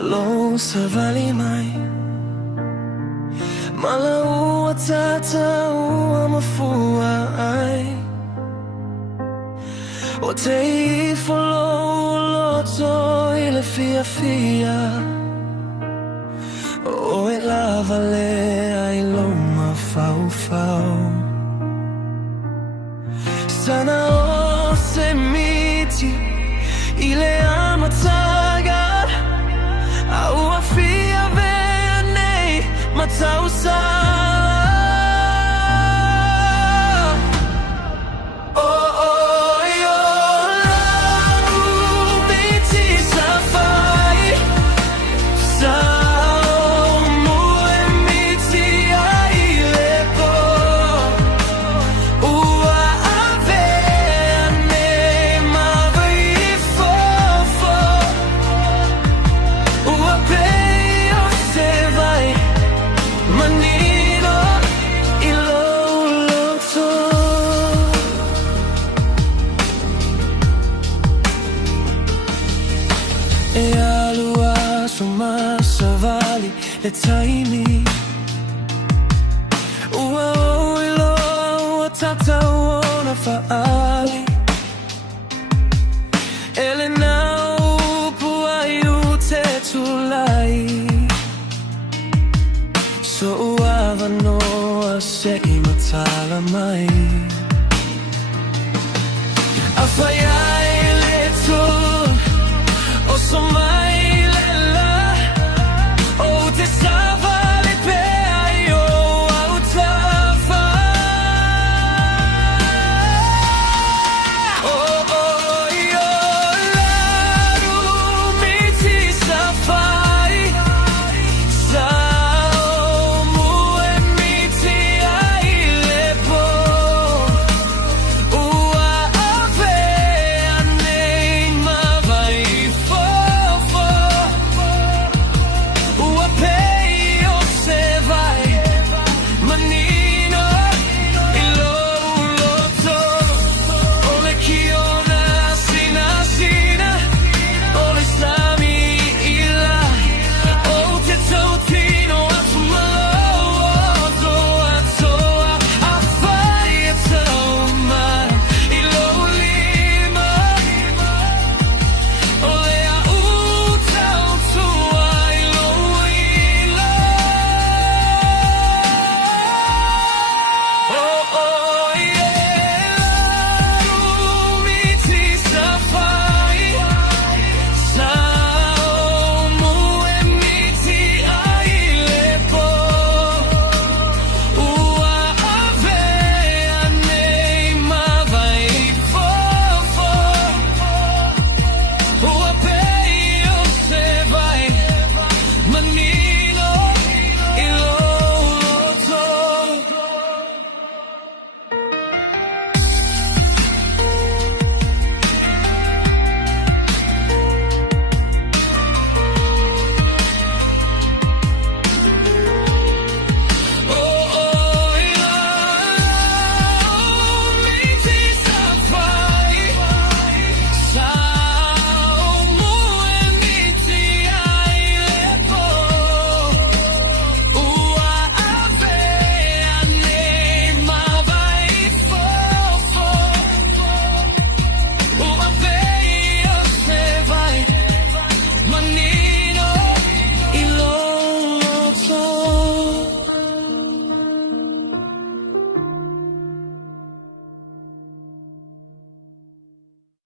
Lo sa vali mai Malau tata ua mafua ai O te I follow loto I le fia fia O e lava le ai loma fau fau Sana o se miti I le amataga A ua fia vea nei matau sa E alua sumasa vali le taimi Ua oilo ua tata uona faali Ele nau puai u te tulai So uava noa se I matala mai A whai